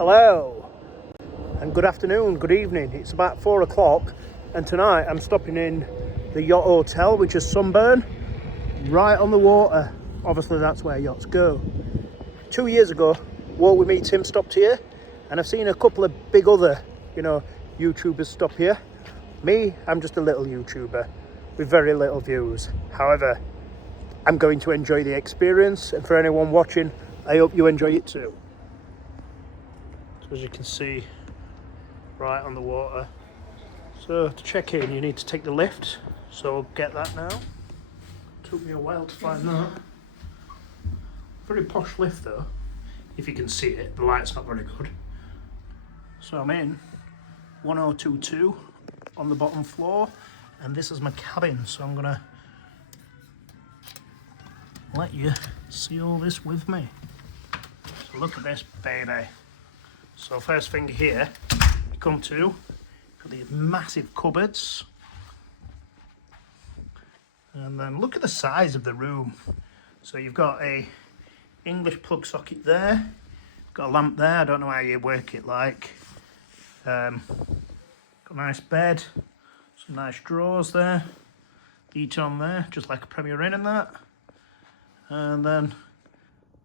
Hello and good afternoon, good evening. It's about 4 o'clock and tonight I'm stopping in the Yacht Hotel, which is Sunburn, right on the water. Obviously that's where yachts go. 2 years ago, Walk With Me Tim stopped here, and I've seen a couple of big other, YouTubers stop here. Me, I'm just a little YouTuber with very little views. However, I'm going to enjoy the experience, and for anyone watching, I hope you enjoy it too. So as you can see, right on the water. So to check in, you need to take the lift. So I'll get that now. Took me a while to find that. Very posh lift though, if you can see it. The light's not very good. So I'm in 1022 on the bottom floor, and this is my cabin. So I'm gonna let you see all this with me. So look at this baby. So first thing here, you come to, got these massive cupboards. And then look at the size of the room. So you've got a English plug socket there, got a lamp there, I don't know how you work it like. Got a nice bed, some nice drawers there, each on there, just like a Premier Inn and that. And then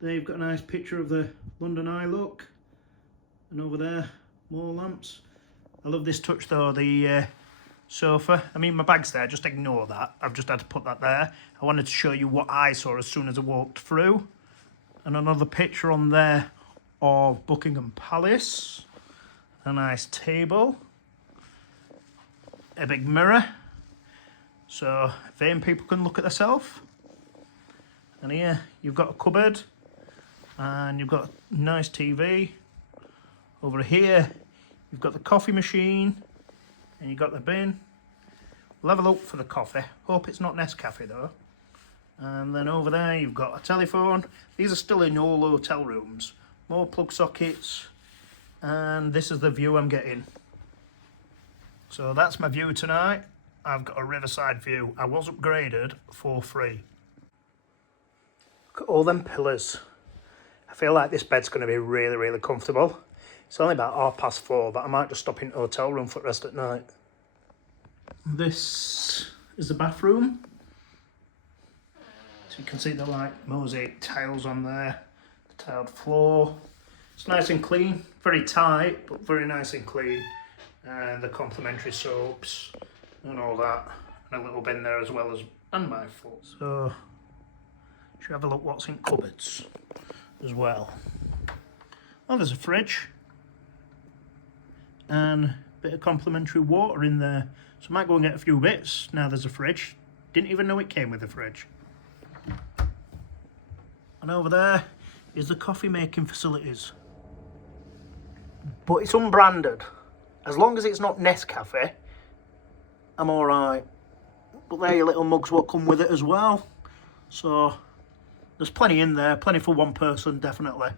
there you've got a nice picture of the London Eye look. And over there, more lamps. I love this touch though, the sofa. I mean, my bag's there, just ignore that. I've just had to put that there. I wanted to show you what I saw as soon as I walked through. And another picture on there of Buckingham Palace. A nice table. A big mirror. So vain people can look at themselves. And here you've got a cupboard. And you've got a nice TV. Over here, you've got the coffee machine, and you've got the bin. We'll have a look for the coffee. Hope it's not Nescafe though. And then over there, you've got a telephone. These are still in all hotel rooms. More plug sockets, and this is the view I'm getting. So that's my view tonight. I've got a riverside view. I was upgraded for free. Look at all them pillars. I feel like this bed's going to be really, really comfortable. It's only about 4:30, but I might just stop in the hotel room for the rest at night. This is the bathroom. So you can see the mosaic tiles on there, the tiled floor. It's nice and clean, very tight, but very nice and clean. And the complimentary soaps and all that. And a little bin there as well, and my foot. So, should have a look what's in cupboards as well. Oh, there's a fridge. And a bit of complimentary water in there. So I might go and get a few bits. Now there's a fridge. Didn't even know it came with a fridge. And over there is the coffee making facilities. But it's unbranded. As long as it's not Nescafe, I'm alright. But there your little mugs will come with it as well. So there's plenty in there, plenty for one person, definitely.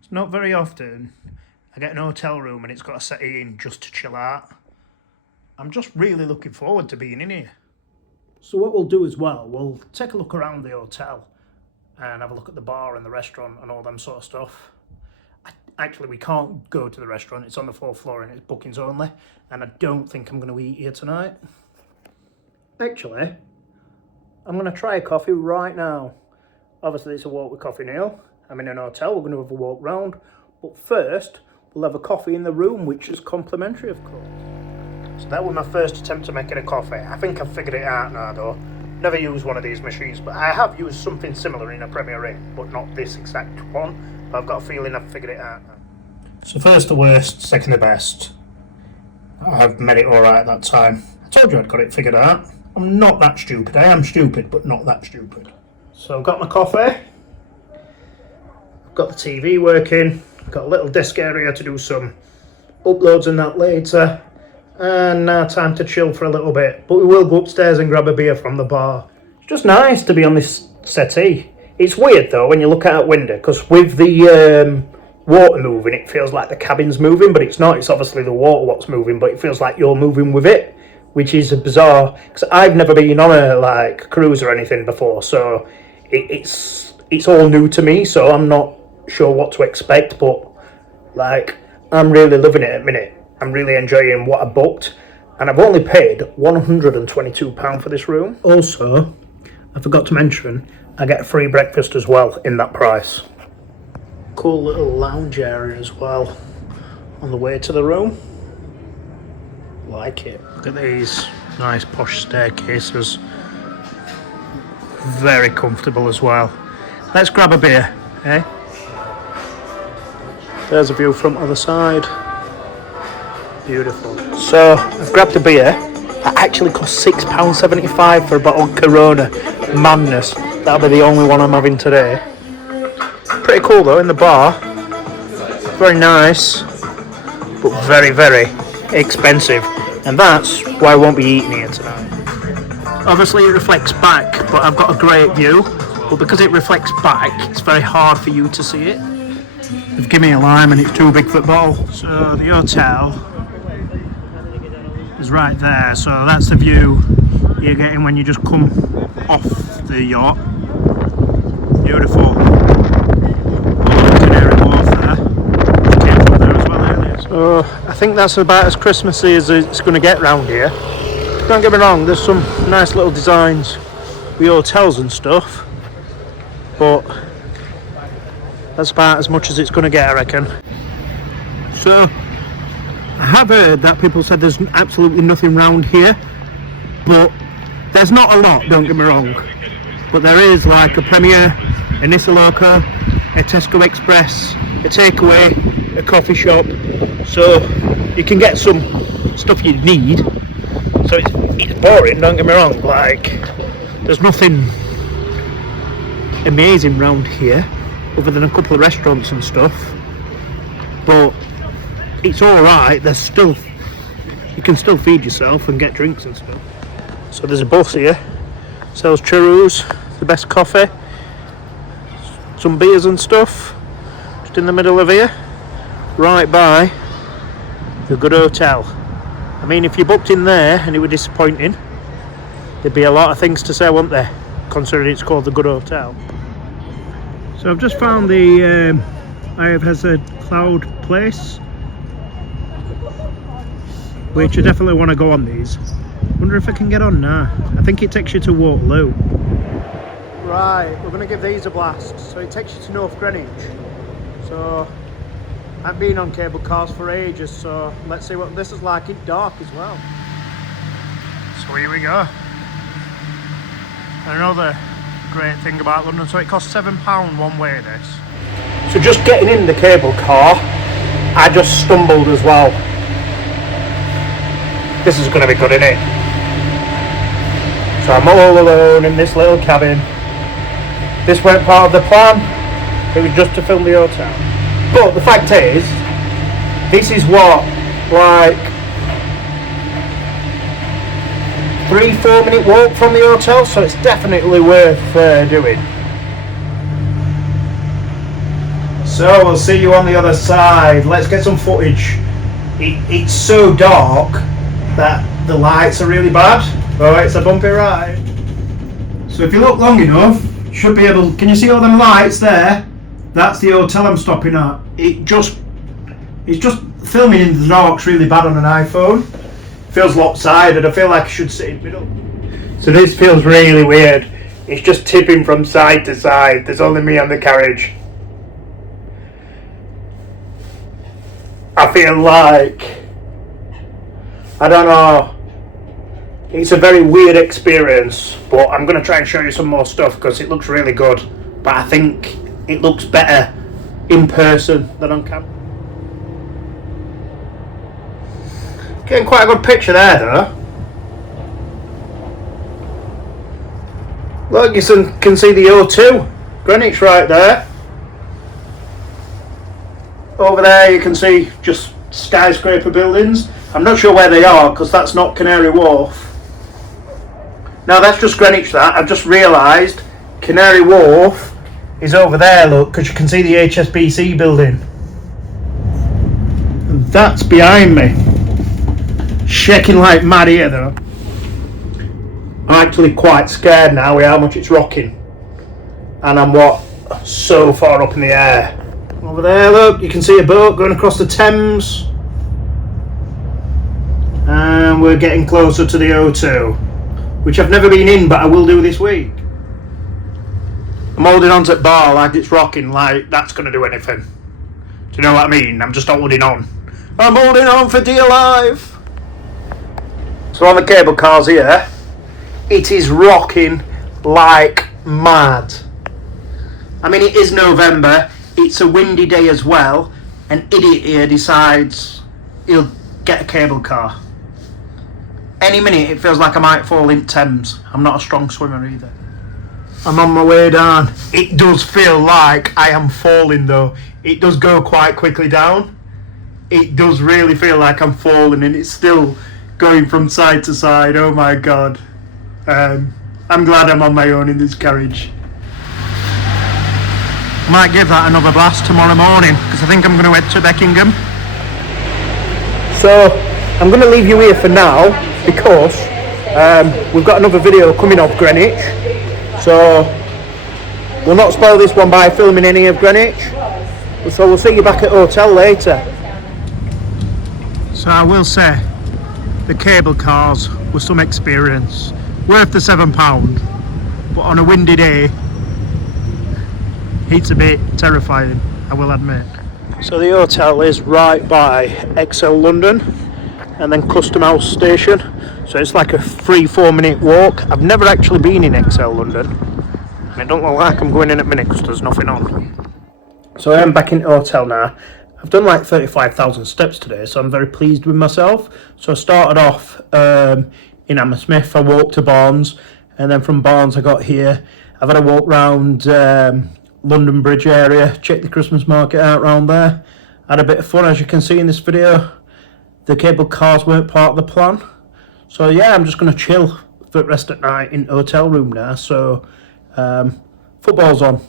It's not very often I get an hotel room and it's got a settee in just to chill out. I'm just really looking forward to being in here. So what we'll do as well, we'll take a look around the hotel and have a look at the bar and the restaurant and all them sort of stuff. Actually, we can't go to the restaurant. It's on the 4th floor and it's bookings only. And I don't think I'm going to eat here tonight. Actually, I'm going to try a coffee right now. Obviously, it's a walk with Coffee Neil. I'm in an hotel. We're going to have a walk round. But first, we'll have a coffee in the room, which is complimentary, of course. So that was my first attempt to making a coffee. I think I've figured it out now, though. Never used one of these machines, but I have used something similar in a Premier Inn, but not this exact one. But I've got a feeling I've figured it out now. So first the worst, second the best. I've made it alright that time. I told you I'd got it figured out. I'm not that stupid. I am stupid, but not that stupid. So I've got my coffee. I've got the TV working. Got a little desk area to do some uploads and that later. And now time to chill for a little bit. But we will go upstairs and grab a beer from the bar. It's just nice to be on this settee. It's weird though when you look out a window, because with the water moving, it feels like the cabin's moving, but it's not. It's obviously the water what's moving, but it feels like you're moving with it, which is bizarre, because I've never been on a cruise or anything before, so it's all new to me, so I'm not sure what to expect, but Like, I'm really loving it at the minute. I'm really enjoying what I booked. And I've only paid £122 for this room. Also, I forgot to mention, I get a free breakfast as well in that price. Cool little lounge area as well on the way to the room. Like it. Look at these nice posh staircases. Very comfortable as well. Let's grab a beer, eh? There's a view from the other side. Beautiful. So I've grabbed a beer. That actually cost £6.75 for a bottle of Corona. Madness. That'll be the only one I'm having today. Pretty cool though in the bar. Very nice, but very, very expensive. And that's why I won't be eating here tonight. Obviously it reflects back, but I've got a great view. But because it reflects back, it's very hard for you to see it. They've given me a lime and it's too big for the bottle. So the hotel is right there, so that's the view you're getting when you just come off the yacht. Beautiful. Canary Wharf there. Came from there as well earlier. So I think that's about as Christmassy as it's going to get round here. Don't get me wrong, there's some nice little designs with hotels and stuff, but that's about as much as it's going to get, I reckon. So I have heard that people said there's absolutely nothing round here, but there's not a lot, don't get me wrong. But there is like a Premier, a Nissa Loca, a Tesco Express, a takeaway, a coffee shop, so you can get some stuff you need. So it's boring, don't get me wrong, like there's nothing amazing round here other than a couple of restaurants and stuff, but it's alright. There's still, you can still feed yourself and get drinks and stuff. So there's a bus here, sells churros, the best coffee, some beers and stuff, just in the middle of here, right by the Good Hotel. I mean, if you booked in there and it were disappointing, there'd be a lot of things to say, wouldn't there, considering it's called the Good Hotel. So I've just found the IFS Cloud Place, which I definitely want to go on these. Wonder if I can get on now. I think it takes you to Waterloo. Right, we're going to give these a blast. So it takes you to North Greenwich. So I've been on cable cars for ages, so let's see what this is like in dark as well. So here we go. Another great thing about London, so it costs £7 one way this. So just getting in the cable car, I just stumbled as well. This is going to be good, isn't it? So I'm all alone in this little cabin. This weren't part of the plan, it was just to film the hotel. But the fact is, this is what, like 3-4 minute walk from the hotel, so it's definitely worth doing. So we'll see you on the other side. Let's get some footage. It's so dark that the lights are really bad. Oh, it's a bumpy ride. So if you look long enough, you should be able. Can you see all them lights there? That's the hotel I'm stopping at. It's just filming in the dark's really bad on an iPhone. Feels lopsided. I feel like I should sit in the middle. So this feels really weird. It's just tipping from side to side. There's only me on the carriage. I feel like, I don't know, it's a very weird experience, but I'm going to try and show you some more stuff because it looks really good, but I think it looks better in person than on camera. Getting quite a good picture there though. Look, you can see the O2, Greenwich right there. Over there you can see just skyscraper buildings. I'm not sure where they are because that's not Canary Wharf. No, that's just Greenwich that. I've just realised Canary Wharf is over there, look, because you can see the HSBC building. And that's behind me. Shaking like mad here though. I'm actually quite scared now with how much it's rocking. And I'm so far up in the air. Over there, look, you can see a boat going across the Thames. And we're getting closer to the O2, which I've never been in, but I will do this week. I'm holding on to the bar like it's rocking, like that's going to do anything. Do you know what I mean? I'm just holding on. I'm holding on for dear life. So on the cable cars here, it is rocking like mad. I mean, it is November, it's a windy day as well. An idiot here decides he'll get a cable car. Any minute it feels like I might fall in Thames. I'm not a strong swimmer either. I'm on my way down. It does feel like I am falling though. It does go quite quickly down. It does really feel like I'm falling, and it's still going from side to side. Oh my god. I'm glad I'm on my own in this carriage. Might give that another blast tomorrow morning, because I think I'm going to head to Beckingham. So I'm going to leave you here for now, because we've got another video coming of Greenwich. So we'll not spoil this one by filming any of Greenwich. So we'll see you back at hotel later. So I will say, the cable cars were some experience. Worth the £7, but on a windy day, it's a bit terrifying, I will admit. So the hotel is right by XL London and then Custom House Station. So it's like a 3-4 minute walk. I've never actually been in XL London. And I don't look like I'm going in at minute because there's nothing on. So I am back in the hotel now. I've done like 35,000 steps today, so I'm very pleased with myself. So I started off in Hammersmith, I walked to Barnes, and then from Barnes I got here. I've had a walk round London Bridge area, checked the Christmas market out round there. Had a bit of fun, as you can see in this video. The cable cars weren't part of the plan. So yeah, I'm just going to chill for the rest of the night in the hotel room now. So football's on,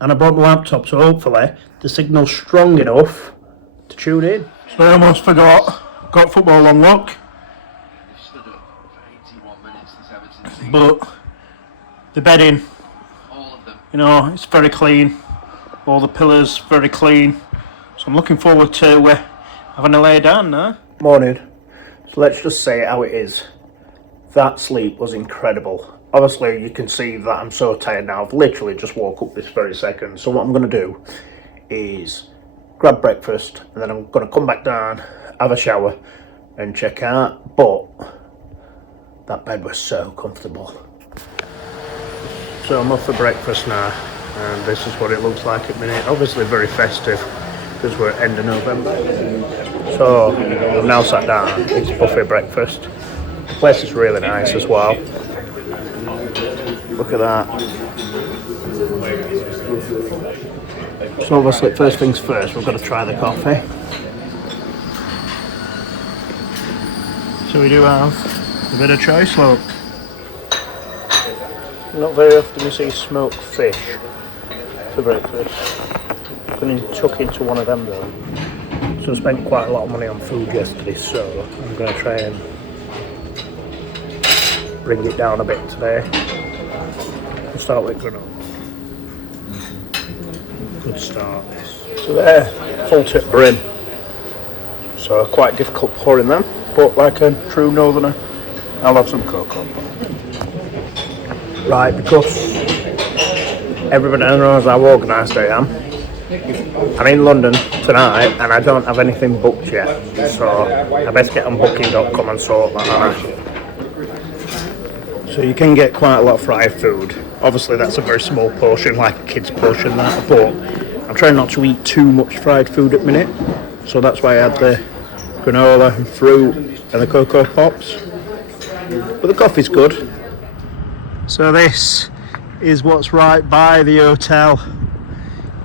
and I brought my laptop, so hopefully the signal's strong enough to tune in. So I almost forgot, got football on lock. But the bedding, you know, it's very clean. All the pillars very clean. So I'm looking forward to having a lay down now. Morning. So let's just say how it is. That sleep was incredible. Obviously you can see that I'm so tired now. I've literally just woke up this very second. So what I'm going to do is grab breakfast, and then I'm going to come back down, have a shower and check out. But that bed was so comfortable. So I'm off for breakfast now, and this is what it looks like at the minute. Obviously very festive because we're at end of November. So I've now sat down. It's buffet breakfast. The place is really nice as well. Look at that. So obviously first things first, we've got to try the coffee. So we do have a bit of choice, look. Not very often you see smoked fish for breakfast. I'm going to tuck into one of them though. So I spent quite a lot of money on food yesterday, so I'm going to try and bring it down a bit today. I'll start with granola. Good start. So they're full tip brim. So quite difficult pouring them, but like a true northerner, I'll have some cocoa. Right, because everybody knows how organised I am. I'm in London tonight and I don't have anything booked yet, so I best get on booking.com and sort that out. So you can get quite a lot of fried food. Obviously that's a very small portion, like a kid's portion that, but I'm trying not to eat too much fried food at the minute. So that's why I had the granola and fruit and the Cocoa Pops. But the coffee's good. So this is what's right by the hotel.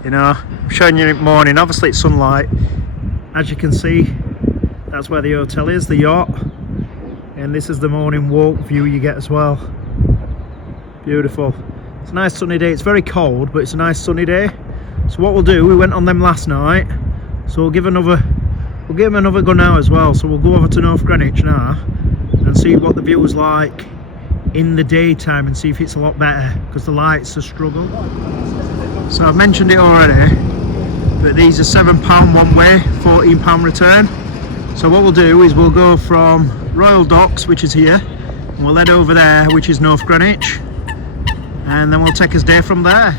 You know, I'm showing you in the morning. Obviously it's sunlight. As you can see, that's where the hotel is, the yacht. And this is the morning walk view you get as well. Beautiful. It's a nice sunny day. It's very cold, but it's a nice sunny day. So what we'll do, we went on them last night. So we'll give them another go now as well. So we'll go over to North Greenwich now and see what the view is like in the daytime and see if it's a lot better, because the lights are struggle. So I've mentioned it already, but these are £7 one way, £14 return. So what we'll do is we'll go from Royal Docks, which is here, and we'll head over there, which is North Greenwich, and then we'll take us day from there.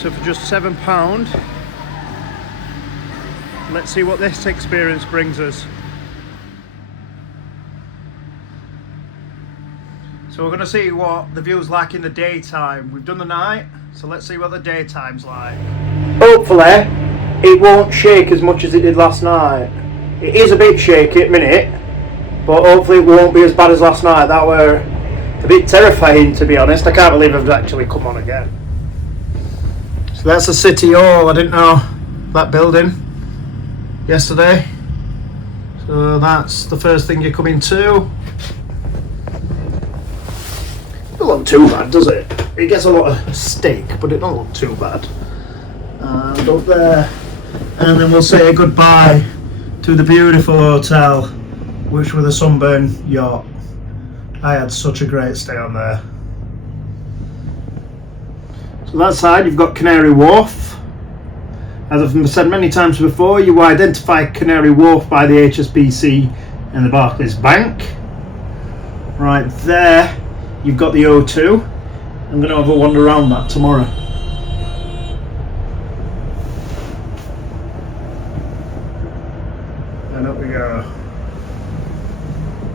So for just £7, let's see what this experience brings us. So we're going to see what the view's like in the daytime. We've done the night, so let's see what the daytime's like. Hopefully it won't shake as much as it did last night. It is a bit shaky at the minute, but hopefully it won't be as bad as last night. That were a bit terrifying, to be honest. I can't believe I've actually come on again. So that's the City Hall. I didn't know that building yesterday. So that's the first thing you come into. Doesn't look too bad, does it? It gets a lot of steak, but it don't look too bad. And up there, and then we'll say goodbye to the beautiful hotel, which was the Sunburn Yacht. I had such a great stay on there. So that side you've got Canary Wharf. As I've said many times before, you identify Canary Wharf by the HSBC and the Barclays Bank. Right there you've got the O2. I'm going to have a wander around that tomorrow. And up we go.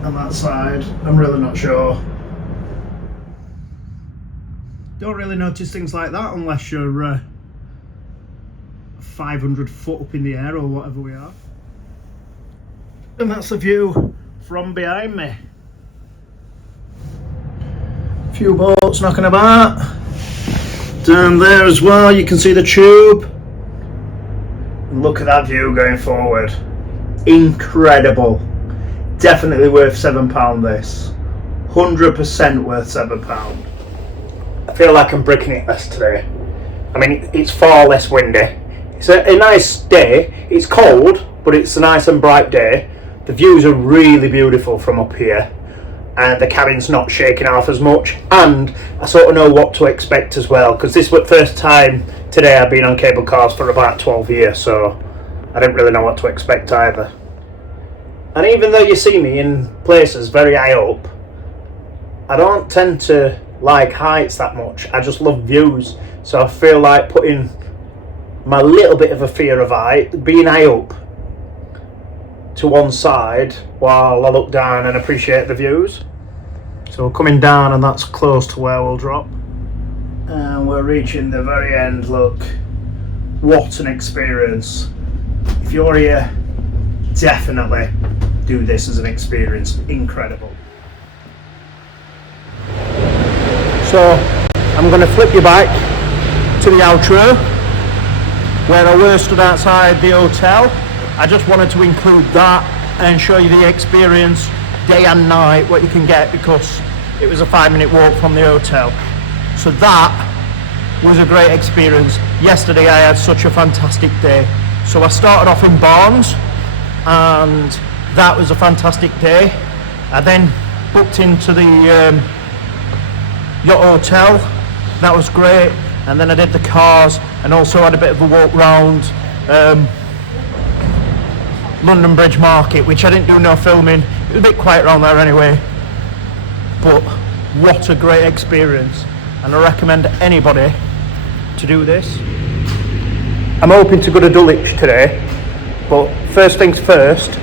On that side, I'm really not sure. Don't really notice things like that unless you're 500 foot up in the air or whatever we are. And that's the view from behind me. A few boats knocking about. Down there as well you can see the tube. And look at that view going forward. Incredible. Definitely worth £7 this. 100% worth £7. I feel like I'm bricking it less today. I mean, it's far less windy. It's a nice day. It's cold, but it's a nice and bright day. The views are really beautiful from up here, and the cabin's not shaking off as much, and I sort of know what to expect as well, because this was the first time today I've been on cable cars for about 12 years, so I didn't really know what to expect either. And even though you see me in places very high up, I don't tend to like heights that much. I just love views, so I feel like putting my little bit of a fear of height, being high up, to one side while I look down and appreciate the views. So we're coming down, and that's close to where we'll drop, and we're reaching the very end. Look, what an experience. If you're here, definitely do this as an experience. Incredible. So I'm going to flip you back to the outro where I were stood outside the hotel. I just wanted to include that and show you the experience day and night, what you can get, because it was a 5-minute walk from the hotel. So that was a great experience. Yesterday I had such a fantastic day. So I started off in Barnes, and that was a fantastic day. I then booked into the Yacht Hotel. That was great. And then I did the cars, and also had a bit of a walk round London Bridge Market, which I didn't do no filming. It was a bit quiet around there anyway, but what a great experience, and I recommend anybody to do this. I'm hoping to go to Dulwich today, but first things first,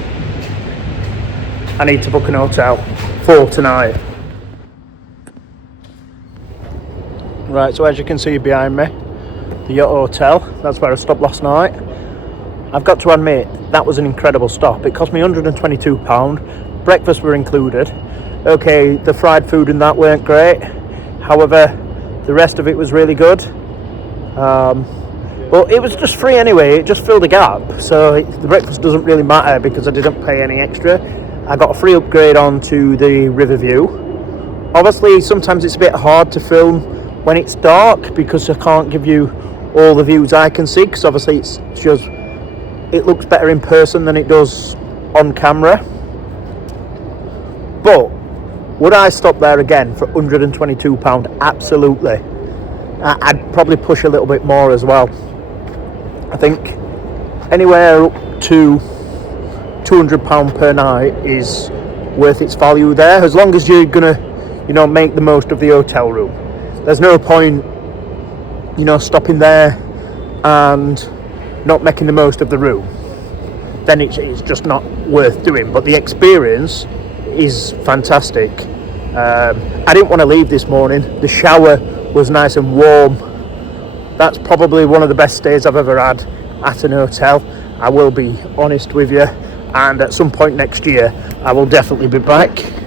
I need to book an hotel for tonight. Right, so as you can see behind me, the Yacht Hotel, that's where I stopped last night. I've got to admit, that was an incredible stop. It cost me £122, breakfast were included. Okay, the fried food and that weren't great, however, the rest of it was really good. Well, it was just free anyway, it just filled a gap, so the breakfast doesn't really matter because I didn't pay any extra. I got a free upgrade onto the Riverview. Obviously, sometimes it's a bit hard to film when it's dark because I can't give you all the views I can see, because obviously it looks better in person than it does on camera. But would I stop there again for £122? Absolutely. I'd probably push a little bit more as well. I think anywhere up to £200 per night is worth its value there, as long as you're gonna, make the most of the hotel room. There's no point, stopping there and not making the most of the room. Then it's just not worth doing. But the experience is fantastic. I didn't want to leave this morning. The shower was nice and warm. That's probably one of the best stays I've ever had at an hotel. I will be honest with you, and at some point next year I will definitely be back.